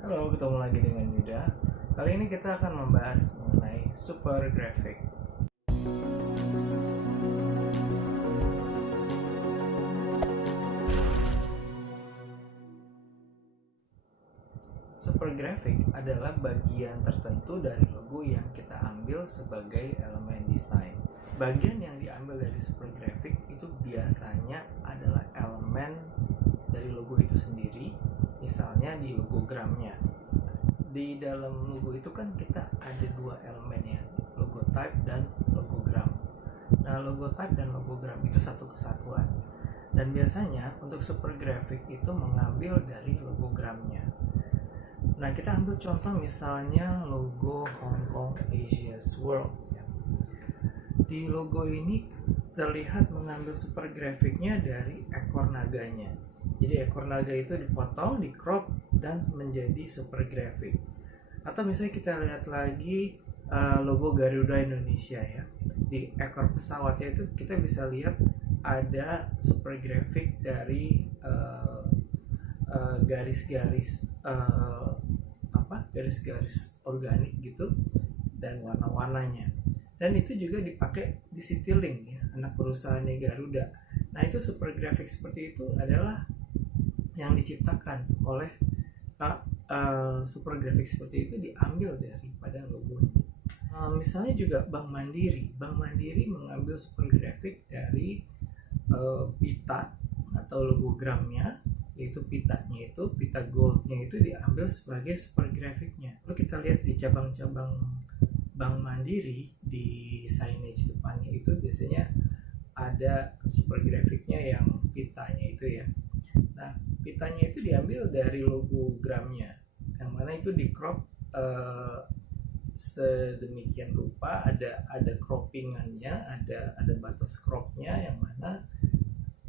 Halo, ketemu lagi dengan Yuda. Kali ini kita akan membahas mengenai super graphic. Super graphic adalah bagian tertentu dari logo yang kita ambil sebagai elemen desain. Bagian yang diambil dari super graphic itu biasanya adalah elemen dari logo itu sendiri, misalnya di logogramnya. Di dalam logo itu kan kita ada dua elemen ya, logo type dan logogram. Nah, logo type dan logogram itu satu kesatuan. Dan biasanya untuk super graphic itu mengambil dari logogramnya. Nah, kita ambil contoh misalnya logo Hong Kong Asia's World ya. Di logo ini terlihat mengambil super graphicnya dari ekor naganya. Jadi ekor naga itu dipotong, di crop dan menjadi super graphic. Atau misalnya kita lihat lagi logo Garuda Indonesia ya. Di ekor pesawatnya itu kita bisa lihat ada super graphic dari garis-garis garis-garis organik gitu dan warna-warnanya. Dan itu juga dipakai di Citylink ya, anak perusahaannya Garuda. Nah, itu super graphic seperti itu adalah yang diciptakan oleh super graphic seperti itu diambil daripada logonya. Misalnya juga Bank Mandiri mengambil super graphic dari pita atau logogramnya, yaitu pitanya itu, pita goldnya itu diambil sebagai super graphicnya. Lalu kita lihat di cabang-cabang Bank Mandiri di signage depannya itu biasanya ada super graphicnya yang pitanya itu ya. Nah, pitanya itu diambil dari logogramnya, yang mana itu di crop sedemikian rupa, ada croppingannya, ada batas cropnya, yang mana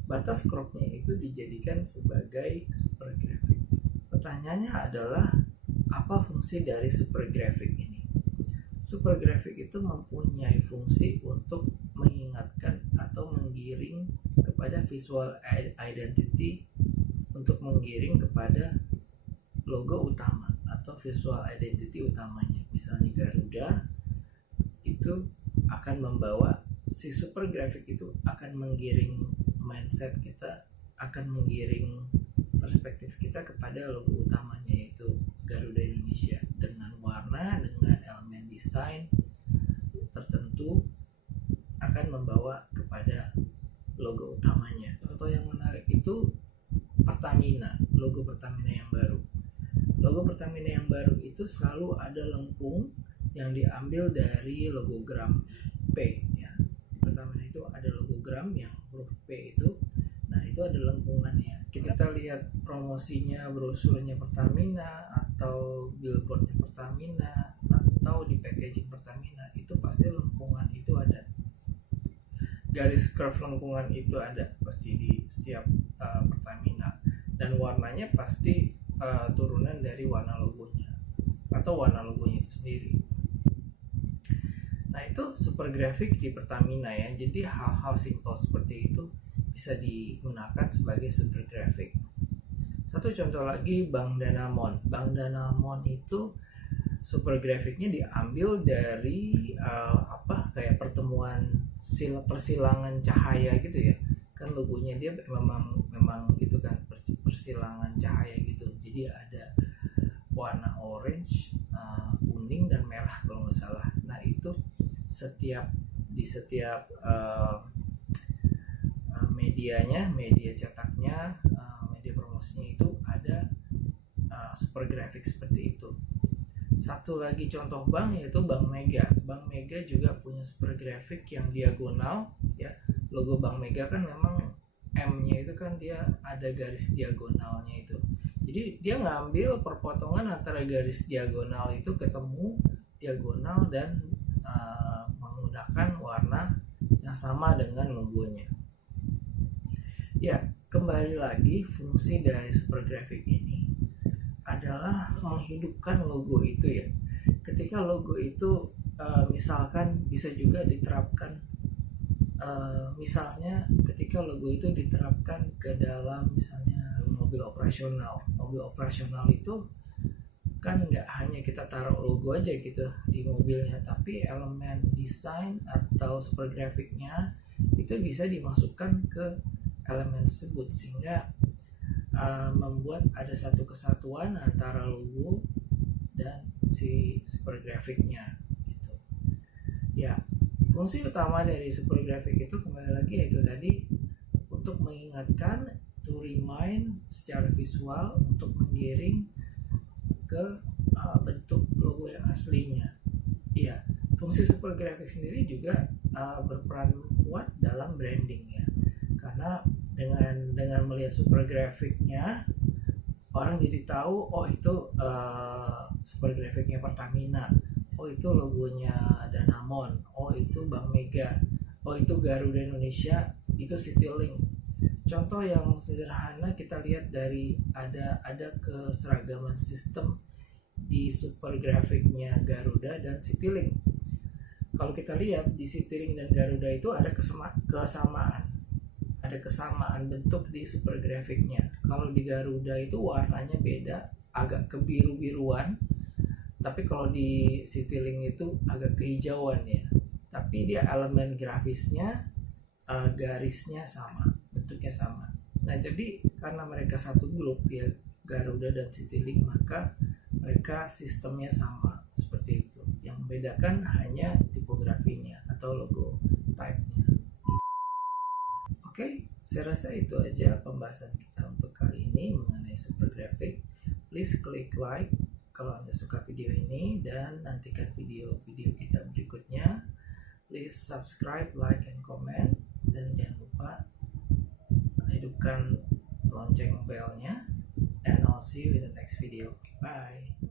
batas cropnya itu dijadikan sebagai super graphic. Pertanyaannya adalah, apa fungsi dari super graphic ini? Super graphic itu mempunyai fungsi untuk mengingatkan atau menggiring kepada visual identity, untuk menggiring kepada logo utama atau visual identity utamanya. Misalnya Garuda itu akan membawa, si super graphic itu akan menggiring mindset kita, akan menggiring perspektif kita kepada logo utamanya, yaitu Garuda Indonesia, dengan warna, dengan elemen desain tertentu akan membawa kepada logo utamanya. Contoh yang menarik itu Pertamina, logo Pertamina yang baru. Logo Pertamina yang baru itu selalu ada lengkung yang diambil dari logogram P ya. Pertamina itu ada logogram yang huruf P itu. Nah, itu ada lengkungannya. Kita lihat promosinya, brosurnya Pertamina atau billboardnya Pertamina atau di packaging Pertamina, itu pasti lengkungan itu ada. Garis curve lengkungan itu ada pasti di setiap Pertamina, dan warnanya pasti turunan dari warna logonya atau warna logonya itu sendiri. Nah, itu super graphic di Pertamina ya. Jadi hal-hal simpel seperti itu bisa digunakan sebagai super graphic. Satu contoh lagi, Bank Danamon. Bank Danamon itu super graphicnya diambil dari kayak pertemuan persilangan cahaya gitu ya. Kan logonya dia memang gitu kan, persilangan cahaya gitu. Jadi ada warna orange, kuning dan merah kalau nggak salah. Nah, itu di setiap medianya, media cetaknya, media promosinya itu ada super graphic seperti itu. Satu lagi contoh bank yaitu Bank Mega. Bank Mega juga punya super graphic yang diagonal ya. Logo Bank Mega kan memang M-nya itu kan dia ada garis diagonalnya itu. Jadi dia ngambil perpotongan antara garis diagonal itu ketemu diagonal dan menggunakan warna yang sama dengan logonya. Ya, kembali lagi, fungsi dari super graphic ini adalah menghidupkan logo itu ya. Ketika logo itu misalkan bisa juga diterapkan, misalnya ketika logo itu diterapkan ke dalam misalnya mobil operasional itu kan nggak hanya kita taruh logo aja gitu di mobilnya, tapi elemen desain atau super grafiknya itu bisa dimasukkan ke elemen tersebut, sehingga membuat ada satu kesatuan antara logo dan si super grafiknya gitu. Ya, fungsi utama dari super graphic itu kembali lagi yaitu tadi untuk mengingatkan, to remind secara visual, untuk menggiring ke bentuk logo yang aslinya. Iya, fungsi super graphic sendiri juga berperan kuat dalam branding ya, karena dengan melihat super grafiknya orang jadi tahu, oh itu super grafiknya Pertamina, oh itu logonya Danamon, oh itu Bank Mega, oh itu Garuda Indonesia, itu Citylink. Contoh yang sederhana kita lihat dari ada keseragaman sistem di super grafiknya Garuda dan Citylink. Kalau kita lihat di Citylink dan Garuda itu ada kesamaan bentuk di super grafiknya. Kalau di Garuda itu warnanya beda, agak kebiru-biruan, tapi kalau di Citylink itu agak kehijauan ya. Tapi dia elemen grafisnya, garisnya sama, bentuknya sama. Nah, jadi karena mereka satu grup ya, Garuda dan Citylink, maka mereka sistemnya sama seperti itu. Yang membedakan hanya tipografinya atau logo type-nya. Oke, saya rasa itu aja pembahasan kita untuk kali ini mengenai super graphic. Please klik like kalau Anda suka video ini dan nantikan video-video kita berikutnya. Please subscribe, like, and comment, dan jangan lupa hidupkan lonceng belnya, and I'll see you in the next video. Bye.